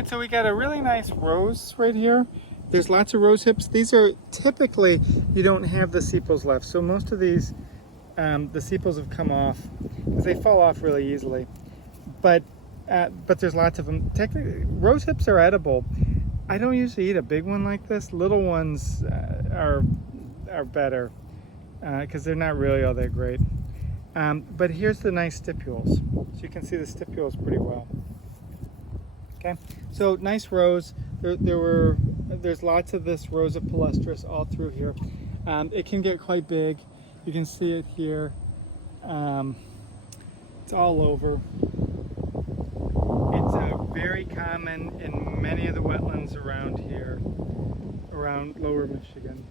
right, so we got a really nice rose right here. There's lots of rose hips. These are typically, you don't have the sepals left. So most of these, the sepals have come off because they fall off really easily. But there's lots of them. Technically, rose hips are edible. I don't usually eat a big one like this. Little ones are better because they're not really all that great. But here's the nice stipules. So you can see the stipules pretty well. Okay, so nice rose. There's lots of this Rosa palustris all through here. It can get quite big. You can see it here. It's all over. It's very common in many of the wetlands around here, around lower Michigan.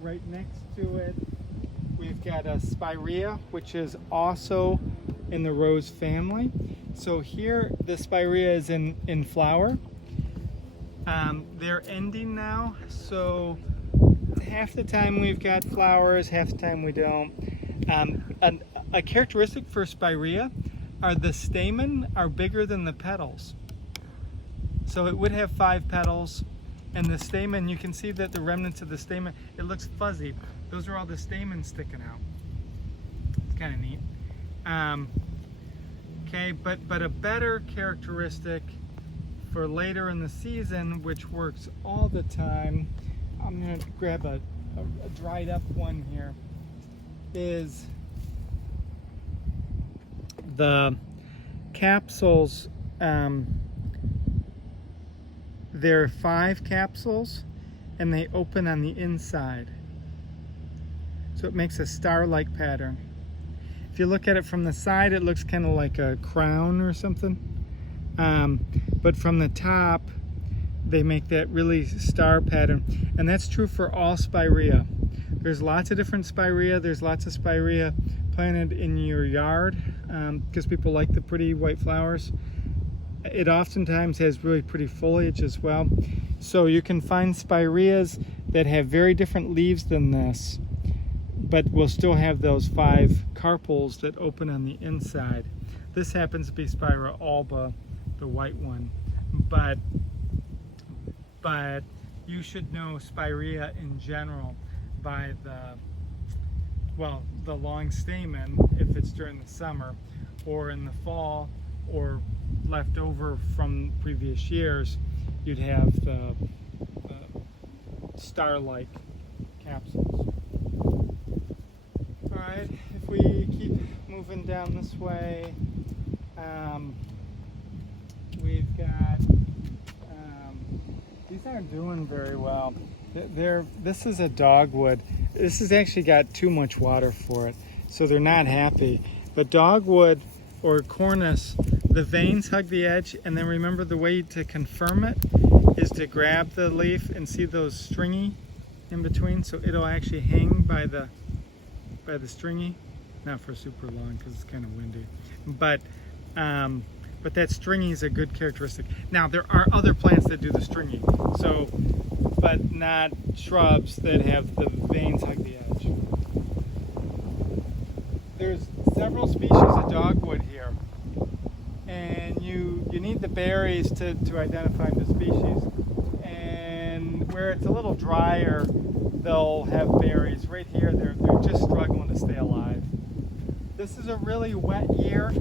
Right next to it, we've got a spirea, which is also in the rose family. So here, the spirea is in flower. They're ending now, so half the time we've got flowers, half the time we don't. A characteristic for spirea are the stamen are bigger than the petals. So it would have 5 petals, and the stamen, you can see that the remnants of the stamen, it looks fuzzy. Those are all the stamens sticking out. It's kind of neat. Okay, but a better characteristic for later in the season, which works all the time, I'm going to grab a dried up one here, is the capsules. There are 5 capsules and they open on the inside. So it makes a star-like pattern. If you look at it from the side, it looks kind of like a crown or something. But from the top, they make that really star pattern. And that's true for all spirea. There's lots of different spirea. There's lots of spirea planted in your yard because people like the pretty white flowers. It oftentimes has really pretty foliage as well. So you can find spireas that have very different leaves than this, but will still have those 5 carpels that open on the inside. This happens to be Spira alba, the white one, but you should know spirea in general by the long stamen if it's during the summer, or in the fall, or left over from previous years, you'd have the star-like capsules. All right, if we keep moving down this way, we've got, these aren't doing very well. This is a dogwood. This has actually got too much water for it, so they're not happy. But dogwood or cornus, the veins hug the edge, and then remember the way to confirm it is to grab the leaf and see those stringy in between, so it'll actually hang by the stringy, not for super long because it's kind of windy, but that stringy is a good characteristic. Now there are other plants that do the stringy, so but not shrubs that have the veins hug the edge. There's several species of dogwood here, and you need the berries to identify the species. And where it's a little drier, they'll have berries. Right here, they're just struggling to stay alive. This is a really wet year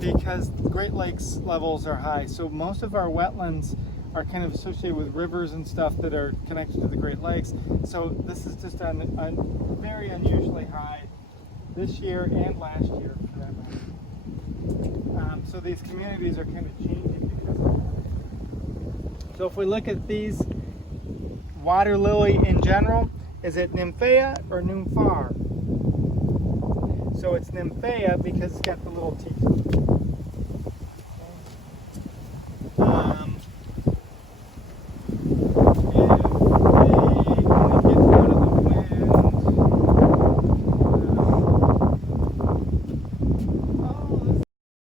because the Great Lakes levels are high. So most of our wetlands are kind of associated with rivers and stuff that are connected to the Great Lakes. So this is just a very unusually high this year and last year for that matter. So these communities are kind of changing because of that. So if we look at these, water lily in general, is it Nymphaea or Nymphar? So it's Nymphaea because it's got the little teeth.